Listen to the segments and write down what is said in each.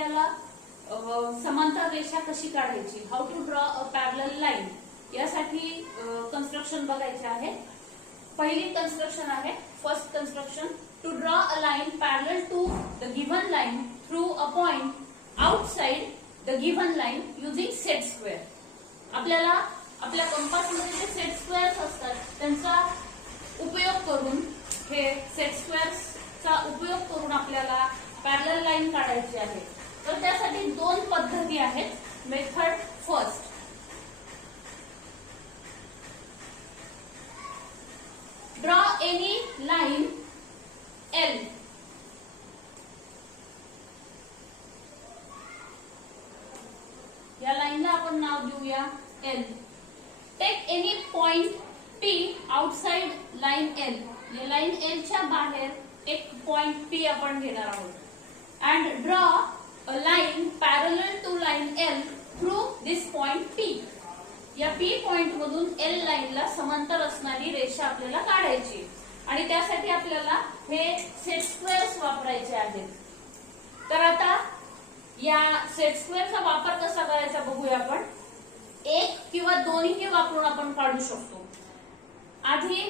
आपल्याला समांतर रेषा कशी काढायची, how to draw a parallel line, यासाठी कन्स्ट्रक्शन बघायचे आहे. पहिली कन्स्ट्रक्शन आहे first construction. To draw a line parallel to the given line through a point outside the given line using set square. आपल्याला आपल्या कंपासमध्ये जे सेट स्क्वेअर्स असतात त्यांचा उपयोग करून, हे सेट स्क्वेअर्सचा उपयोग करून आपल्याला पॅरलल लाईन काढायची आहे. तर त्यासाठी दोन पद्धती आहेत. Method first, draw any line L. या लाईनला आपण नाव देऊया L. Take any point P outside line L. या लाईन L च्या बाहेर एक पॉइंट P आपण घेणार आहोत. And draw a line parallel to line L through this point P. या P पॉइंट मधून L लाईनला समांतर असणारी रेषा आपल्याला काढायची आणि त्यासाठी आपल्याला हे सेट स्क्वेअर्स वापरायचे आहेत. तर आता या सेट स्क्वेअरचा वापर कसा करायचा बघूया आपण. एक किंवा दोन्ही वापरून आपण काढू शकतो. आधी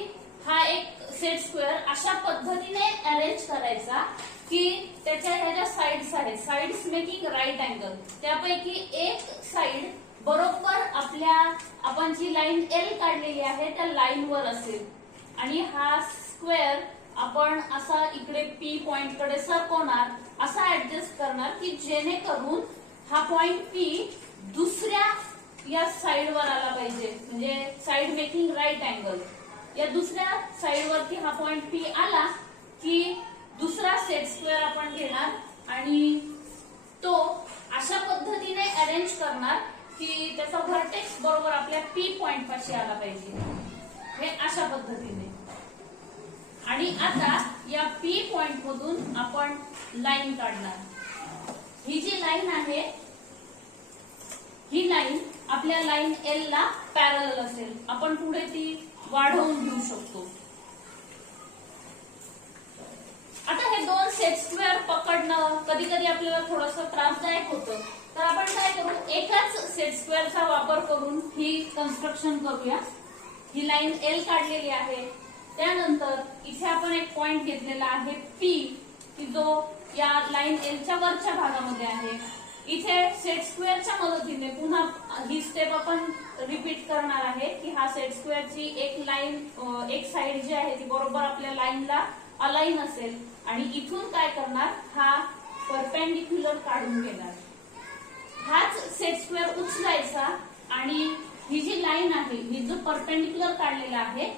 हा एक सेट स्क्वेअर अशा पद्धतीने अरेंज करायचा की त्याच्या ह्या ज्या साइड्स आहेत, साइड्स मेकिंग राईट अँगल, त्यापैकी एक साइड बरोबर आपण जी लाईन L काढलेली आहे त्या लाईनवर असेल आणि हा स्क्वेअर आपण असा इकडे P पॉइंट कडे सरकवणार, असा ऍडजस्ट करणार की जेणेकरून हा पॉइंट P दुसऱ्या या साइडवर आला पाहिजे, म्हणजे साइड मेकिंग राईट अँगल. या दुसऱ्या साइडवरती हा पॉइंट P आला की दुसरा सेट स्क्वेअर आपण घेणार आणि तो अशा पद्धतीने अरेंज करणार की त्याचा व्हर्टेक्स बरोबर आपल्या P पॉइंट पाशी आला पाहिजे, हे अशा पद्धतीने. आणि आता या P पॉइंट मधून आपण लाईन काढणार. ही जी लाईन आहे ही लाईन आपल्या लाईन L ला पॅरलल असेल. आपण पुढे ती वाढवून घेऊ शकतो. आता हे दोन सेट स्क्वेअर पकडणं कधी कधी आपल्याला थोडंसं त्रासदायक होतं. तर आपण काय करू, एकाच सेट स्क्वेअरचा वापर करून ही कन्स्ट्रक्शन करूया. ही लाईन L काढलेली आहे. त्यानंतर इथे आपण एक पॉइंट घेतलेला आहे P, की जो या लाईन L च्या वरच्या भागामध्ये आहे. इथे सेट स्क्वेअरच्या मदतीने पुन्हा ही स्टेप आपण रिपीट करणार आहे की हा सेट स्क्वेअरची एक लाईन, एक साइड जी आहे ती बरोबर आपल्या लाईनला अलाइन असेल आणि इथून काय करणार, हा परपेंडिक्युलर काढून घेणार. हाच सेट स्क्वेअर उचलायचा आणि ही जी लाईन आहे, ही जो परपेंडिक्युलर काढलेला आहे,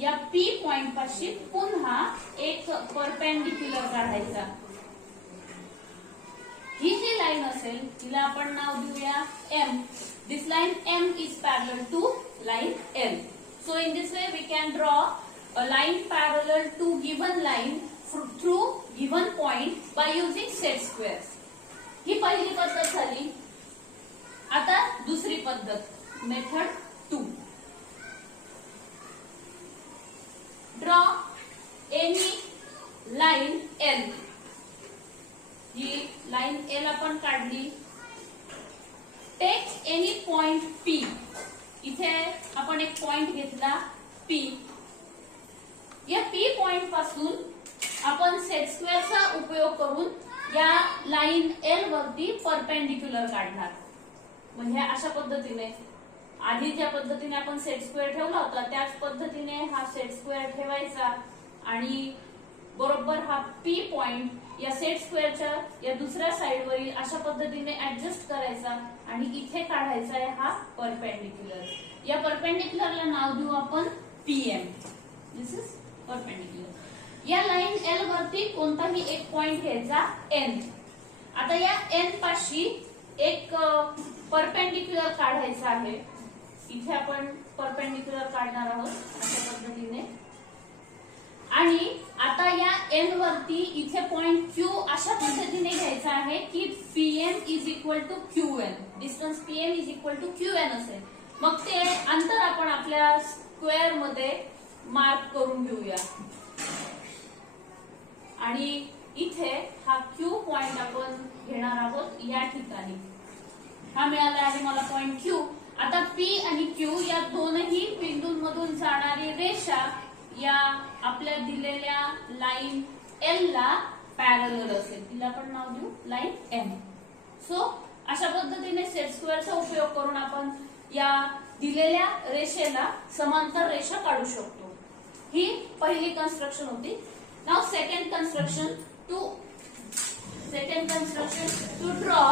या P पॉइंट पाशी पुन्हा एक परपेंडिक्युलर काढायचा. ही जी लाईन असेल तिला आपण नाव देऊया M. This line M is parallel to line L. So in this way we can draw a line parallel to given line through given point by using set squares. ही पहिली पद्धत झाली. आता दुसरी पद्धत, method 2. Draw any line L. ही लाईन L आपण काढली. Take any point P. इथे आपण एक पॉइंट घेतला P. या P पॉइंट पासून आपण सेट स्क्वेअरचा उपयोग करून या लाईन L वरती परपेंडिक्युलर काढणार. म्हणजे अशा पद्धतीने आधी ज्या पद्धतीने आपण सेट स्क्वेअर ठेवला होता त्याच पद्धतीने हा सेट स्क्वेअर ठेवायचा आणि बरोबर हा P पॉइंट या सेट स्क्वेअरच्या या दुसऱ्या साइडवरील अशा पद्धतीने ऍडजस्ट करायचा आणि इथे काढायचा आहे हा परपेंडिक्युलर. या परपेंडिक्युलरला नाव देऊ आपण PM. This is perpendicular. या लाईन L वरती कोणताही एक पॉइंट घ्यायचा N. आता या N पाशी एक परपेंडिक्युलर काढायचा आहे. इथे आपण परपेंडिक्युलर काढणार आहोत अशा पद्धतीने. आणि आता या N वरती इथे पॉइंट Q अशा पद्धतीने घ्यायचा आहे की PM is equal to QN. Distance PM is equal to QN असेल. मग ते अंतर आपण आपल्या स्क्वेअर मध्ये मार्क करून घेऊया आणि इथे हा Q पॉइंट आपण घेणार आहोत या ठिकाणी. हा मिळाला आहे मला पॉइंट Q. आता P आणि Q या दोनही बिंदूंमधून जाणारी रेषा या आपल्या दिलेल्या लाईन L ला पॅरलल असेल. तिला आपण नाव देऊ लाईन M. सो अशा पद्धतीने सेट स्क्वेअरचा उपयोग करून आपण या दिलेल्या रेषेला समांतर रेषा काढू शकतो. ही पहिली कन्स्ट्रक्शन होती. Now second construction to draw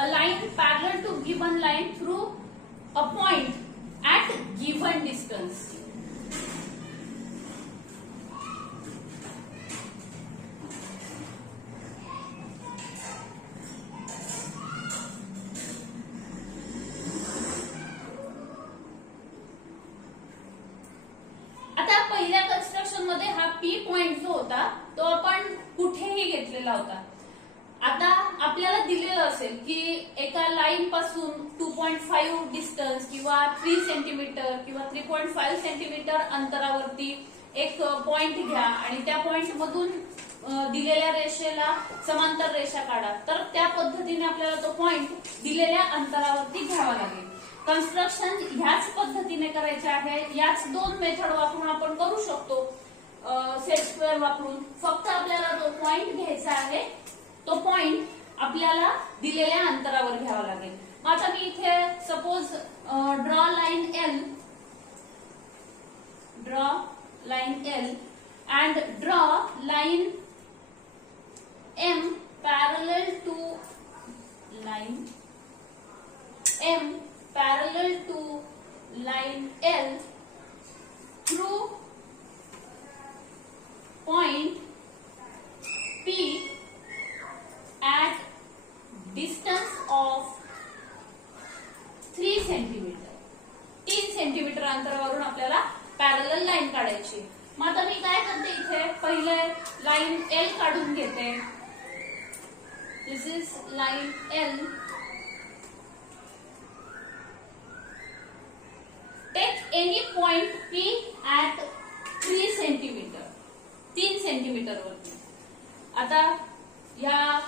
a line parallel to given line through a point at given distance. आता पहिल्या कन्स्ट्रक्शन मध्ये हा P पॉइंट जो होता तो आपण कुठेही घेतलेला होता. आता आपल्याला दिलेलं असेल की एका लाईन पासून 2.5 डिस्टन्स किंवा 3 सेंटीमीटर किंवा 3.5 सेंटीमीटर अंतरावरती एक पॉइंट घ्या आणि त्या पॉइंट मधून दिलेल्या रेषेला समांतर रेषा काढा. तर त्या पद्धतीने आपल्याला तो पॉइंट दिलेल्या अंतरावरती घ्यावा लागेल. कन्स्ट्रक्शन ह्याच पद्धतीने करायचे आहे. याच दोन मेथड वापरून आपण करू शकतो. सेट स्क्वेअर वापरून फक्त आपल्याला तो पॉइंट घ्यायचा आहे. तो पॉइंट आपल्याला दिलेल्या अंतरावर घ्यावा लागेल. आता मी इथे suppose draw line L and draw line M parallel to line L through point P at distance of 3 centimetre. 3 centimetre अंतरावरून आपल्याला पॅरलल लाईन काढायची. मग आता मी काय करते इथे पहिले लाईन L काढून घेते. This is line L. Take any point P at 3 centimetre. 3 centimetre वरती. आता या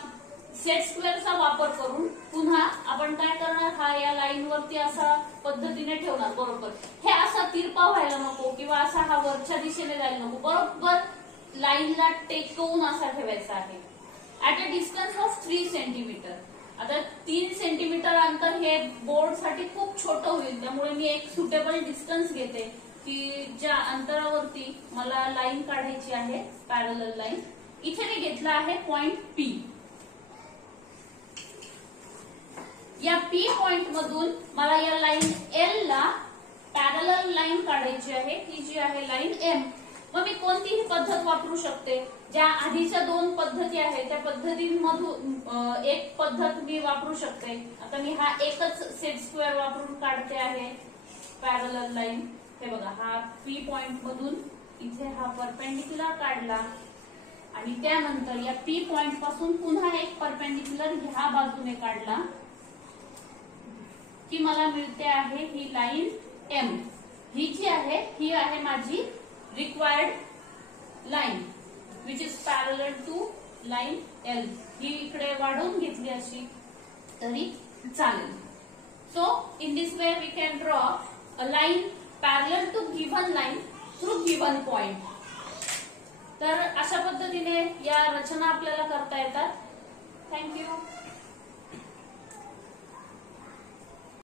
सेट स्क्वेअरचा वापर करून पुन्हा आपण काय करणार, हा या लाईन वरती असा पद्धतीने ठेवणार. बरोबर हे असा तिरपा व्हायला नको किंवा असा हा वरच्या दिशेने जायला नको. बरोबर लाईनला टेकवून असा ठेवायचा आहे at a distance of 3 centimetre. आता 3 सेंटीमीटर अंतर हे बोर्ड साठी खूप छोटं होईल. त्यामुळे मी एक सुटेबल डिस्टन्स घेते की ज्या अंतरावरती मला लाईन काढायची आहे पॅरलल लाईन. इथे मी घेतला आहे पॉइंट P. या P पॉइंट मधून मला या लाईन L ला पॅरलल लाईन काढायची आहे. ही जी आहे लाईन M. मग मी कोणतीही पद्धत वापरू शकते. ज्या आधीच्या दोन पद्धती आहेत त्या पद्धतींमधून एक पद्धत मी वापरू शकते. आता मी हा एकच सेट स्क्वेअर वापरून काढते आहे पॅरलल लाईन. हे बघा हा P पॉइंट मधून इथे हा परपेंडिक्युलर काढला आणि त्यानंतर या P पॉइंट पासून पुन्हा एक परपेंडिक्युलर ह्या बाजूने काढला की मला मिळते आहे ही लाईन M. ही जी आहे ही आहे माझी required line which is parallel to line L. ही इकडे वाढवून घेतली अशी तरी चालेल. So in this way we can draw a line parallel to given line through given point. तर अशा पद्धतीने या रचना आपल्याला करता येतात. थँक्यू.